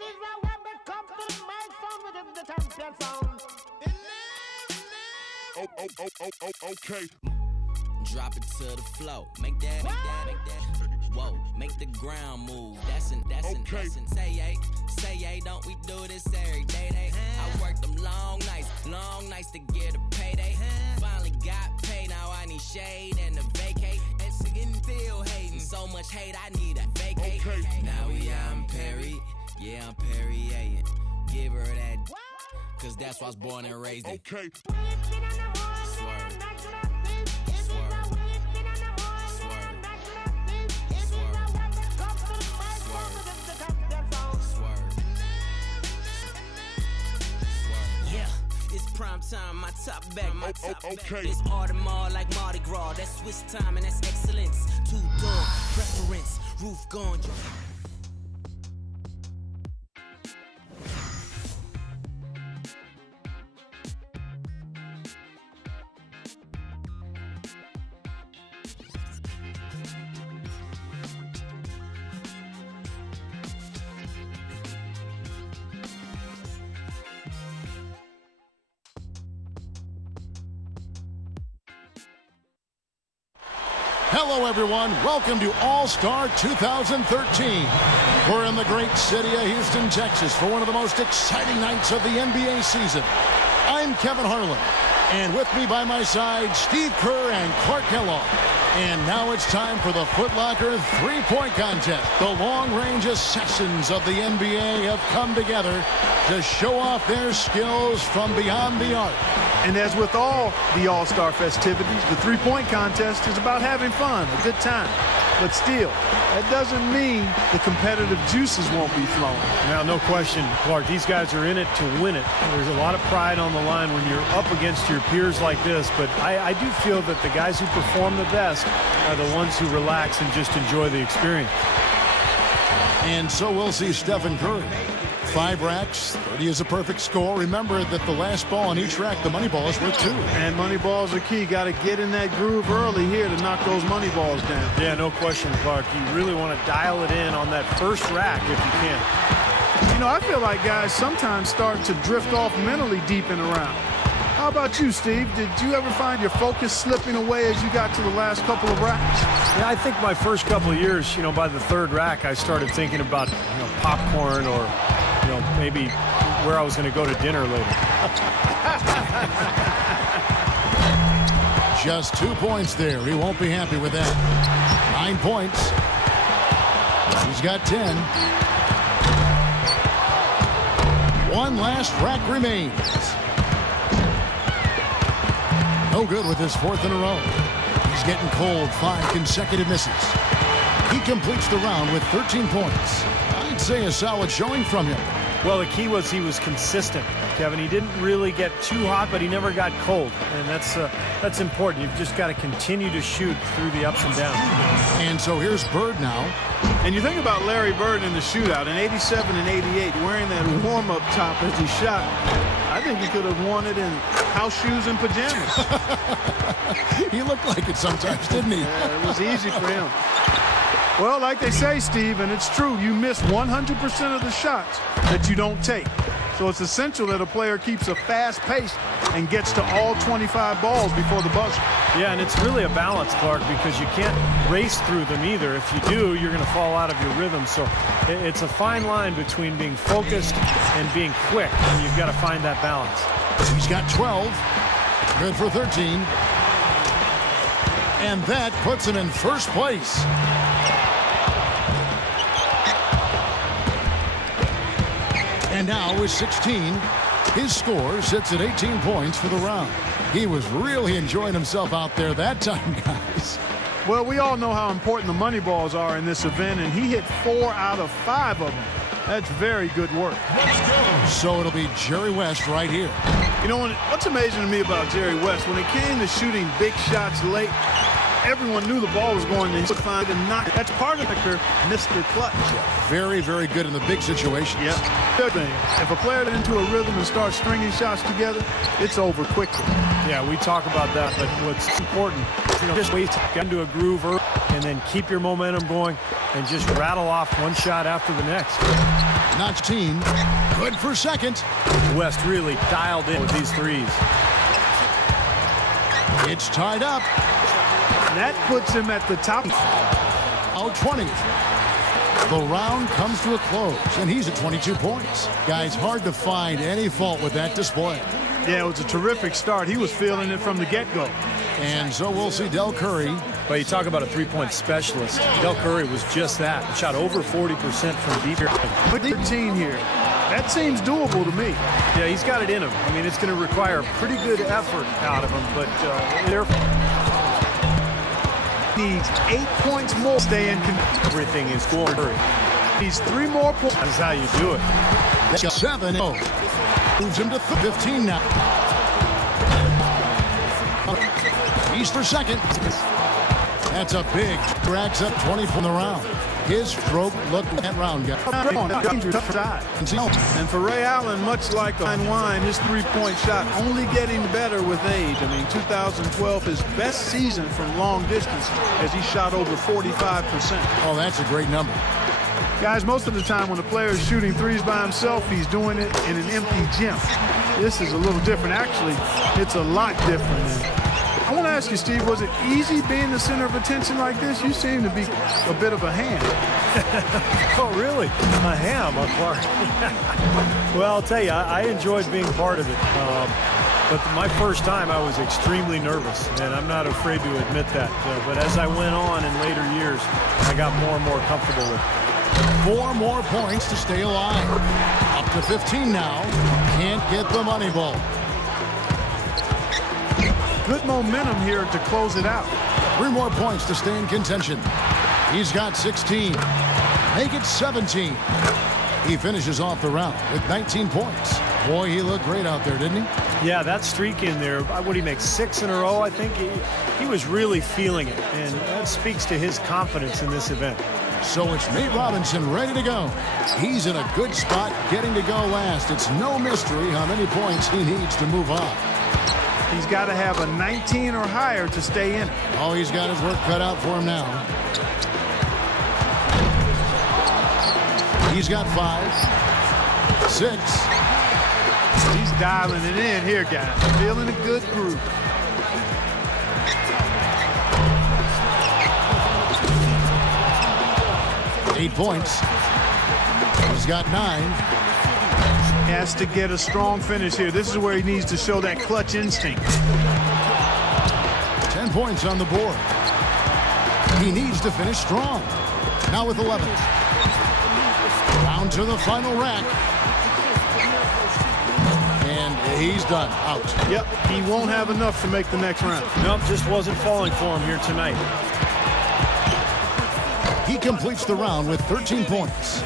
is when we come to the milestone with the champion sound. Okay. Drop it to the flow. Make that. Whoa, make the ground move. That's an. Say yay, don't we do this every day? I worked them long nights to get a payday. Finally got paid, now I need shade and a vacate. And sitting still hating, so much hate I need a vacate. Okay. Now I'm Perry, yeah I'm Perry-ating. Give her that, cause that's why I was born and raised in. Okay. Swerve. Prime time, my top back, okay. It's Audemars like Mardi Gras. That's Swiss time and that's excellence. Two-door preference, roof gone. Hello, everyone. Welcome to All-Star 2013. We're in the great city of Houston, Texas, for one of the most exciting nights of the NBA season. I'm Kevin Harlan, and with me by my side, Steve Kerr and Clark Kellogg. And now it's time for the Foot Locker three-point contest. The long-range assassins of the NBA have come together to show off their skills from beyond the arc. And as with all the All-Star festivities, the three-point contest is about having fun, a good time. But still, that doesn't mean the competitive juices won't be flowing. Now, no question, Clark, these guys are in it to win it. There's a lot of pride on the line when you're up against your peers like this, but I do feel that the guys who perform the best are the ones who relax and just enjoy the experience. And so we'll see Stephen Curry. 5 racks, 30 is a perfect score. Remember that the last ball on each rack, the money ball is worth 2. And money balls are key. Got to get in that groove early here to knock those money balls down. Yeah, no question, Clark. You really want to dial it in on that first rack if you can. You know, I feel like guys sometimes start to drift off mentally deep in a round. How about you, Steve? Did you ever find your focus slipping away as you got to the last couple of racks? Yeah, I think my first couple of years, by the 3rd rack, I started thinking about, popcorn or, maybe where I was going to go to dinner later. Just 2 points there. He won't be happy with that. 9 points. He's got 10. One last rack remains. No good with his 4th in a row. He's getting cold. 5 consecutive misses. He completes the round with 13 points. I'd say a solid showing from him. Well, the key was he was consistent, Kevin. He didn't really get too hot, but he never got cold, and that's important. You've just got to continue to shoot through the ups and downs. And so here's Bird now. And you think about Larry Bird in the shootout in '87 and '88, wearing that warm-up top as he shot. I think he could have worn it in house shoes and pajamas. He looked like it sometimes, didn't he? Yeah, it was easy for him. Well, like they say, Steve, and it's true, you miss 100% of the shots that you don't take. So it's essential that a player keeps a fast pace and gets to all 25 balls before the buzzer. Yeah, and it's really a balance, Clark, because you can't race through them either. If you do, you're going to fall out of your rhythm. So it's a fine line between being focused and being quick, and you've got to find that balance. He's got 12. Good for 13. And that puts him in first place. And now with 16, his score sits at 18 points for the round. He was really enjoying himself out there that time, guys. Well, we all know how important the money balls are in this event, and he hit 4 out of 5 of them. That's very good work. So it'll be Jerry West right here. You know, what's amazing to me about Jerry West, when it came to shooting big shots late, everyone knew the ball was going to find and knock it. That's part of Mr. Clutch. Very, very good in the big situations. Yeah. Third thing, if a player gets into a rhythm and starts stringing shots together, it's over quickly. Yeah, we talk about that, but what's important, just wait to get into a groove and and then keep your momentum going and just rattle off one shot after the next. Notch team, good for second. West really dialed in with these threes. It's tied up. That puts him at the top. Out 20. The round comes to a close, and he's at 22 points. Guys, hard to find any fault with that display. Yeah, it was a terrific start. He was feeling it from the get-go. And so we'll see Dell Curry. But you talk about a three-point specialist. Dell Curry was just that. He shot over 40% from deep. Put 13 here. That seems doable to me. Yeah, he's got it in him. I mean, it's going to require pretty good effort out of him, but needs 8 points more. Stay in. Everything is going. He's 3 more points. That's how you do it. 7-0. Moves him to 15 now. East for second. That's a big. Racks up 20 from the round. His stroke looked that round guy. And for Ray Allen, much like Wine, his three-point shot only getting better with age. I mean, 2012, his best season from long distance as he shot over 45%. Oh, that's a great number. Guys, most of the time when a player is shooting threes by himself, he's doing it in an empty gym. This is a little different. Actually, it's a lot different. I want to ask you, Steve, was it easy being the center of attention like this? You seem to be a bit of a ham. Oh, really? A ham, Clark. Well, I'll tell you, I enjoyed being part of it. But my first time, I was extremely nervous, and I'm not afraid to admit that. But as I went on in later years, I got more and more comfortable with it. 4 more points to stay alive. Up to 15 now. Can't get the money ball. Good momentum here to close it out. 3 more points to stay in contention. He's got 16. Make it 17. He finishes off the round with 19 points. Boy, he looked great out there, didn't he? Yeah, that streak in there, what did he make, 6 in a row? I think he was really feeling it, and that speaks to his confidence in this event. So it's Nate Robinson ready to go. He's in a good spot getting to go last. It's no mystery how many points he needs to move on. He's got to have a 19 or higher to stay in. Oh, he's got his work cut out for him now. He's got 5, 6. He's dialing it in here, guys. Feeling a good groove. Eight points. He's got 9. Has to get a strong finish here. This is where he needs to show that clutch instinct. 10 points on the board. He needs to finish strong. Now with 11. Down to the final rack. And he's done. Out. Yep, he won't have enough to make the next round. Nope, just wasn't falling for him here tonight. He completes the round with 13 points.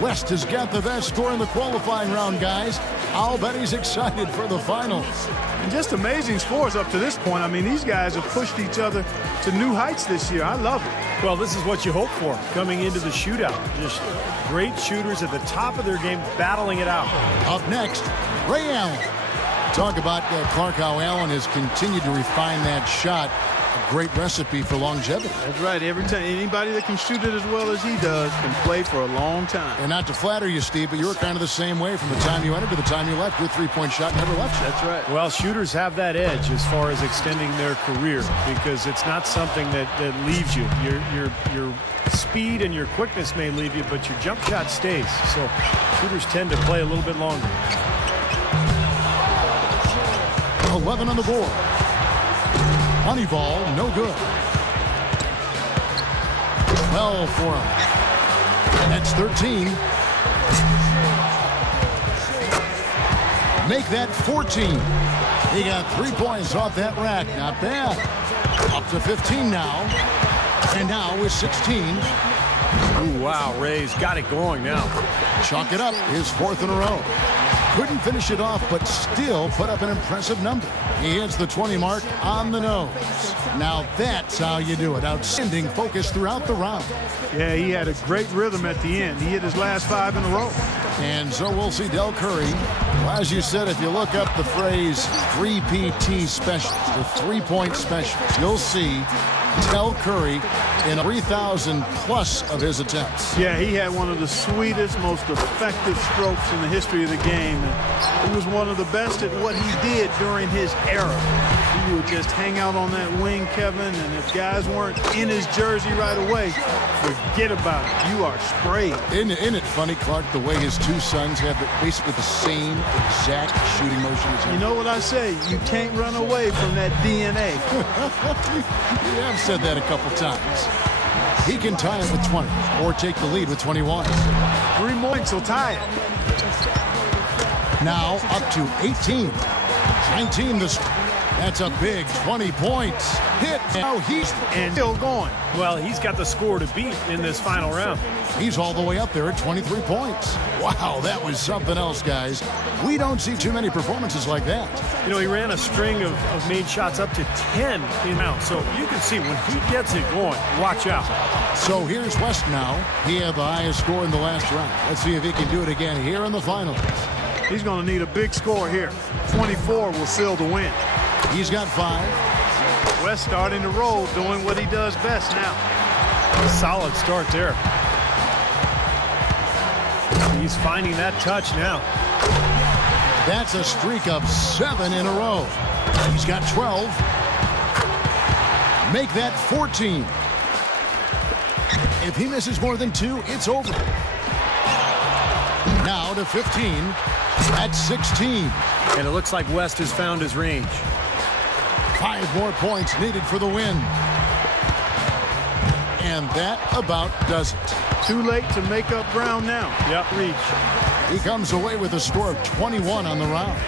West has got the best score in the qualifying round, guys. I'll bet he's excited for the finals. And just amazing scores up to this point. I mean, these guys have pushed each other to new heights this year. I love it. Well, this is what you hope for coming into the shootout. Just great shooters at the top of their game, battling it out. Up next, Ray Allen. Talk about Clark, how Allen has continued to refine that shot. A great recipe for longevity. That's right. Every time, anybody that can shoot it as well as he does can play for a long time. And not to flatter you, Steve, but you were kind of the same way from the time you entered to the time you left. Your three-point shot never left you. That's right. Well, shooters have that edge as far as extending their career because it's not something that leaves you. Your speed and your quickness may leave you, but your jump shot stays. So shooters tend to play a little bit longer. 11 on the board. Money ball, no good. 12 for him. That's 13. Make that 14. He got 3 points off that rack. Not bad. Up to 15 now. And now with 16. Ooh, wow, Ray's got it going now. Chalk it up. His 4th in a row. Couldn't finish it off, but still put up an impressive number. He hits the 20 mark on the nose. Now that's how you do it. Outstanding focus throughout the round. Yeah, he had a great rhythm at the end. He hit his last 5 in a row. And so we'll see Dell Curry Well, as you said, if you look up the phrase 3PT specials, the three-point specials, you'll see Dell Curry in 3,000 plus of his attempts. Yeah, he had one of the sweetest, most effective strokes in the history of the game. And he was one of the best at what he did during his era. He would just hang out on that wing, Kevin, and if guys weren't in his jersey right away, forget about it. You are sprayed. Isn't it funny, Clark, the way his two sons have basically the same exact shooting motion as him? You know what I say? You can't run away from that DNA. You have said that a couple times. He can tie it with 20 or take the lead with 21. 3 more points will tie it. Now up to 18. 19 this. That's a big 20 points. Hit. Now he's still going. Well, he's got the score to beat in this final round. He's all the way up there at 23 points. Wow, that was something else, guys. We don't see too many performances like that. You know, he ran a string of made shots up to 10 in out. So you can see when he gets it going, watch out. So here's West now. He had the highest score in the last round. Let's see if he can do it again here in the finals. He's going to need a big score here. 24 will seal the win. He's got 5. West starting to roll, doing what he does best now. A solid start there. He's finding that touch now. That's a streak of 7 in a row. He's got 12. Make that 14. If he misses more than 2, it's over. Now to 15. That's 16. And it looks like West has found his range. 5 more points needed for the win. And that about does it. Too late to make up ground now. Yep, reach. He comes away with a score of 21 on the round.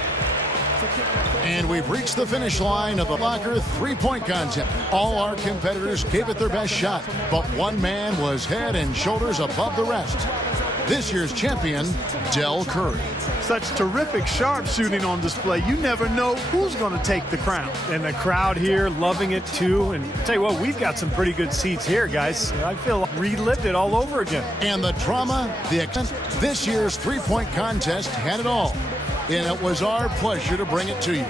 And we've reached the finish line of the locker three-point contest. All our competitors gave it their best shot, but one man was head and shoulders above the rest. This year's champion, Dell Curry. Such terrific sharpshooting on display. You never know who's going to take the crown. And the crowd here loving it too. And I'll tell you what, we've got some pretty good seats here, guys. I feel relived it all over again. And the drama, the extent, this year's three-point contest had it all. And it was our pleasure to bring it to you.